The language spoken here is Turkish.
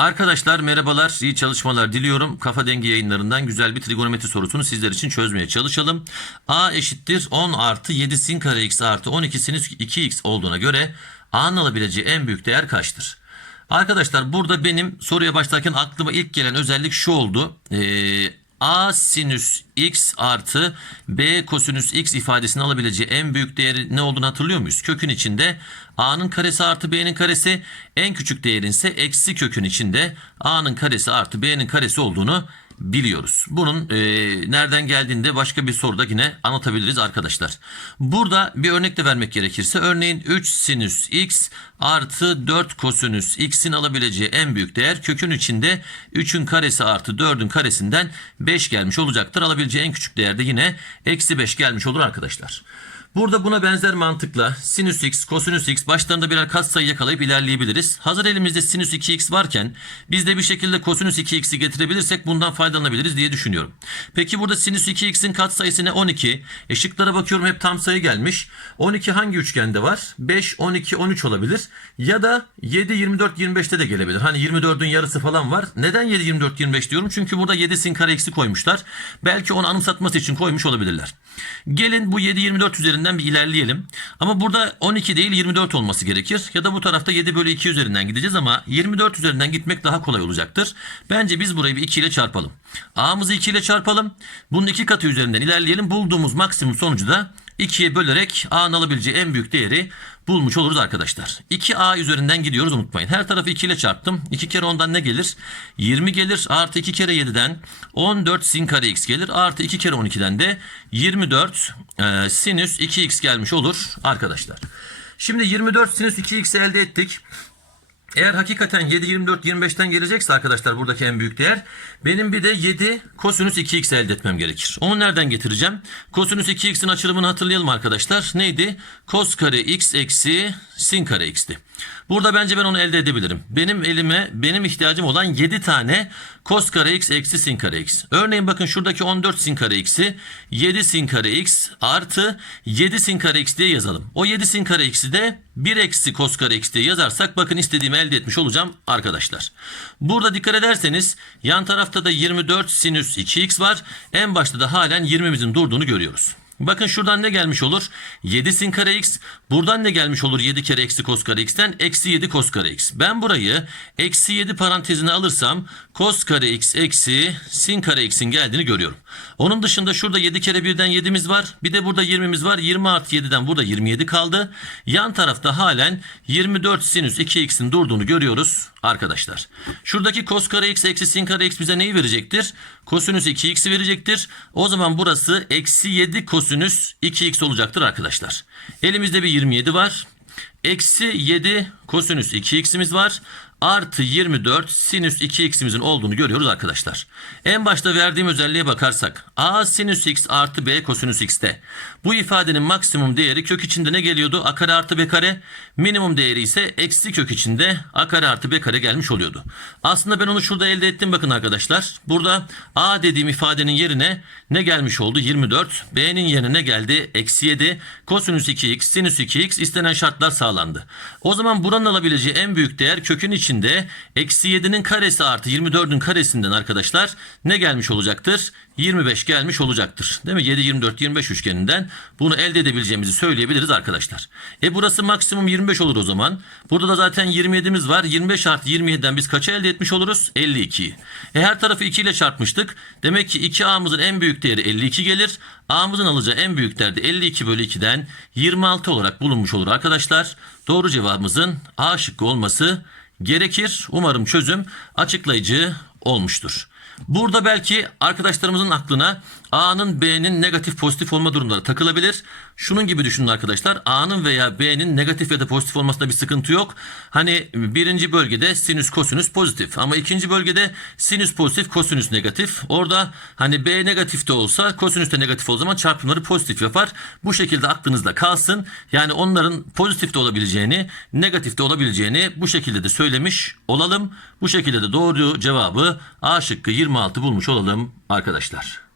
Arkadaşlar merhabalar, iyi çalışmalar diliyorum. Kafa Dengi yayınlarından güzel bir trigonometri sorusunu sizler için çözmeye çalışalım. A eşittir 10 artı 7 sin kare x artı 12 sinüs 2x olduğuna göre A'nın alabileceği en büyük değer kaçtır? Arkadaşlar burada benim soruya başlarken aklıma ilk gelen özellik şu oldu. Ee, A sinüs x artı B kosinüs x ifadesini alabileceği en büyük değeri ne olduğunu hatırlıyor muyuz? Kökün içinde A'nın karesi artı B'nin karesi en küçük değerin ise eksi kökün içinde A'nın karesi artı B'nin karesi olduğunu biliyoruz. Bunun e, nereden geldiğini de başka bir soruda yine anlatabiliriz arkadaşlar. Burada bir örnek de vermek gerekirse örneğin 3 sinüs x artı 4 kosinüs x'in alabileceği en büyük değer kökün içinde 3'ün karesi artı 4'ün karesinden 5 gelmiş olacaktır. Alabileceği en küçük değerde yine eksi 5 gelmiş olur arkadaşlar. Burada buna benzer mantıkla sinüs x, kosinüs x başlarında birer katsayı yakalayıp ilerleyebiliriz. Hazır elimizde sinüs 2x varken biz de bir şekilde kosinüs 2x'i getirebilirsek bundan faydalanabiliriz diye düşünüyorum. Peki burada sinüs 2x'in katsayısı ne? 12. E bakıyorum hep tam sayı gelmiş. 12 hangi üçgende var? 5, 12, 13 olabilir. Ya da 7, 24, 25'te de gelebilir. Hani 24'ün yarısı falan var. Neden 7, 24, 25 diyorum? Çünkü burada 7 sin kare eksi koymuşlar. Belki onu anımsatması için koymuş olabilirler. Gelin bu 7, 24 üzerinden bir ilerleyelim. Ama burada 12 değil 24 olması gerekir. Ya da bu tarafta 7 bölü 2 üzerinden gideceğiz ama 24 üzerinden gitmek daha kolay olacaktır. Bence biz burayı bir 2 ile çarpalım. A'mızı 2 ile çarpalım. Bunun iki katı üzerinden ilerleyelim. Bulduğumuz maksimum sonucu da 2'ye bölerek A'nın alabileceği en büyük değeri bulmuş oluruz arkadaşlar. 2A üzerinden gidiyoruz unutmayın. Her tarafı 2 ile çarptım. 2 kere 10'dan ne gelir? 20 gelir. Artı 2 kere 7'den 14 sin kare x gelir. Artı 2 kere 12'den de 24 e, sinüs 2x gelmiş olur arkadaşlar. Şimdi 24 sinüs 2x elde ettik. Eğer hakikaten 7, 24, 25'ten gelecekse arkadaşlar buradaki en büyük değer benim bir de 7 kosinüs 2x elde etmem gerekir. Onu nereden getireceğim? Kosinüs 2x'in açılımını hatırlayalım arkadaşlar. Neydi? Kos kare x eksi sin kare x'ti. Burada bence ben onu elde edebilirim. Benim elime benim ihtiyacım olan 7 tane kos kare x eksi sin kare x. Örneğin bakın şuradaki 14 sin kare x'i 7 sin kare x artı 7 sin kare x diye yazalım. O 7 sin kare x'i de 1 eksi kos kare x diye yazarsak bakın istediğimi elde etmiş olacağım arkadaşlar. Burada dikkat ederseniz yan tarafta da 24 sinüs 2x var. En başta da halen 20'mizin durduğunu görüyoruz. Bakın şuradan ne gelmiş olur? 7 sin kare x. Buradan ne gelmiş olur 7 kere eksi kos kare x'ten? Eksi 7 kos kare x. Ben burayı eksi 7 parantezine alırsam kos kare x eksi sin kare x'in geldiğini görüyorum. Onun dışında şurada 7 kere 1'den 7'miz var. Bir de burada 20'miz var. 20 artı 7'den burada 27 kaldı. Yan tarafta halen 24 sinüs 2x'in durduğunu görüyoruz arkadaşlar. Şuradaki kos kare x eksi sin kare x bize neyi verecektir? Kosinüs 2x'i verecektir. O zaman burası eksi 7 kosinüs 2x olacaktır arkadaşlar. Elimizde bir 27 var. Eksi 7 kosinüs 2x'imiz var. Artı 24 sinüs 2x'imizin olduğunu görüyoruz arkadaşlar. En başta verdiğim özelliğe bakarsak a sinüs x artı b kosinüs x'te bu ifadenin maksimum değeri kök içinde ne geliyordu? a kare artı b kare. Minimum değeri ise eksi kök içinde a kare artı b kare gelmiş oluyordu. Aslında ben onu şurada elde ettim bakın arkadaşlar. Burada a dediğim ifadenin yerine ne gelmiş oldu? 24. b'nin yerine ne geldi? Eksi 7. Kosinüs 2x sinüs 2x istenen şartlar sağlandı. O zaman buranın alabileceği en büyük değer kökün içinde eksi 7'nin karesi artı 24'ün karesinden arkadaşlar ne gelmiş olacaktır? 25 gelmiş olacaktır. Değil mi? 7, 24, 25 üçgeninden bunu elde edebileceğimizi söyleyebiliriz arkadaşlar. E burası maksimum 25 olur o zaman. Burada da zaten 27'miz var. 25 artı 27'den biz kaçı elde etmiş oluruz? 52'yi. E her tarafı 2 ile çarpmıştık. Demek ki 2A'mızın en büyük değeri 52 gelir. A'mızın alacağı en büyük değer de 52 bölü 2'den 26 olarak bulunmuş olur arkadaşlar. Doğru cevabımızın A şıkkı olması gerekir. Umarım çözüm açıklayıcı olmuştur. Burada belki arkadaşlarımızın aklına A'nın B'nin negatif pozitif olma durumları takılabilir. Şunun gibi düşünün arkadaşlar. A'nın veya B'nin negatif ya da pozitif olmasında bir sıkıntı yok. Hani birinci bölgede sinüs kosinüs pozitif ama ikinci bölgede sinüs pozitif kosinüs negatif. Orada hani B negatif de olsa kosinüs de negatif o zaman çarpımları pozitif yapar. Bu şekilde aklınızda kalsın. Yani onların pozitif de olabileceğini, negatif de olabileceğini bu şekilde de söylemiş olalım. Bu şekilde de doğru cevabı A şıkkı 26 bulmuş olalım arkadaşlar.